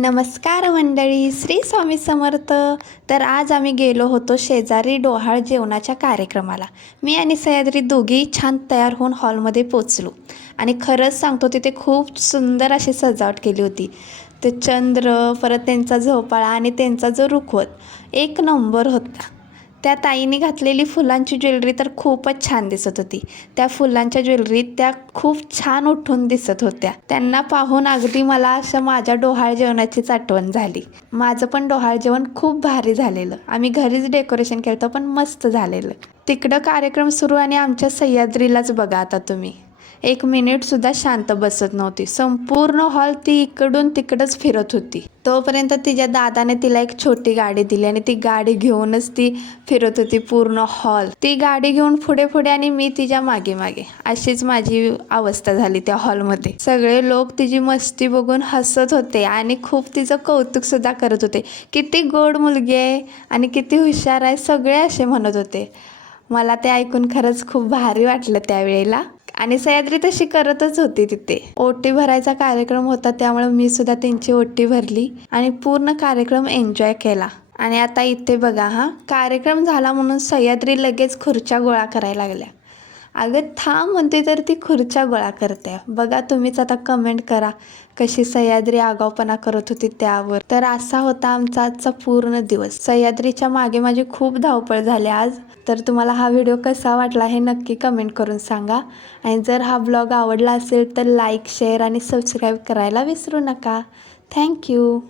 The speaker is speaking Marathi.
नमस्कार मंडळी, श्री स्वामी समर्थ. तर आज आम्ही गेलो होतो शेजारी डोहाळ जेवणाच्या कार्यक्रमाला. मी आणि सह्याद्री दोघी छान तयार होऊन हॉलमध्ये पोचलो आणि खरंच सांगतो तिथे खूप सुंदर अशी सजावट केली होती. ते चंद्र, परत त्यांचा झोपाळा आणि त्यांचा जो रुखवत एक नंबर होता. त्या ताईने घातलेली फुलांची ज्वेलरी तर खूपच छान दिसत होती. त्या फुलांच्या ज्वेलरीत त्या खूप छान उठून दिसत होत्या. त्यांना पाहून अगदी मला असं माझ्या डोहाळ जेवणाचीच आठवण झाली. माझं पण डोहाळ जेवण खूप भारी झालेलं. आम्ही घरीच डेकोरेशन केलं पण मस्त झालेलं. तिकडं कार्यक्रम सुरू आणि आमच्या सह्याद्रीलाच बघा आता तुम्ही. 1 मिनिटसुद्धा शांत बसत नव्हती. संपूर्ण हॉल ती इकडून तिकडंच फिरत होती. तोपर्यंत तिच्या दादाने तिला एक छोटी गाडी दिली आणि ती गाडी घेऊनच ती फिरत होती पूर्ण हॉल. ती गाडी घेऊन पुढे पुढे आणि मी तिच्या मागे मागे. अशीच माझी अवस्था झाली त्या हॉलमध्ये. सगळे लोक तिची मस्ती बघून हसत होते आणि खूप तिचं कौतुकसुद्धा करत होते. किती गोड मुलगी आहे आणि किती हुशार आहे, सगळे असे म्हणत होते. मला ते ऐकून खरंच खूप भारी वाटलं त्यावेळेला. आणि सह्याद्री तशी करतच होती तिथे. ओटी भरायचा कार्यक्रम होता त्यामुळे मी सुद्धा त्यांची ओटी भरली आणि पूर्ण कार्यक्रम एन्जॉय केला. आणि आता इथे बघा, कार्यक्रम झाला म्हणून सह्याद्री लगेच खुर्च्या गोळा करायला लागल्या. अगं थांब म्हणते तर ती खुर्च्या गोळा करते. बघा तुम्हीच आता कमेंट करा कशी सह्याद्री आगाऊपणा करत होती त्यावर. तर असा होता आमचा आजचा पूर्ण दिवस. सह्याद्रीच्या मागे माझी खूप धावपळ झाली आज. तर तुम्हाला हा व्हिडिओ कसा वाटला हे नक्की कमेंट करून सांगा. आणि जर हा ब्लॉग आवडला असेल तर लाईक, शेअर आणि सबस्क्राईब करायला विसरू नका. थँक्यू.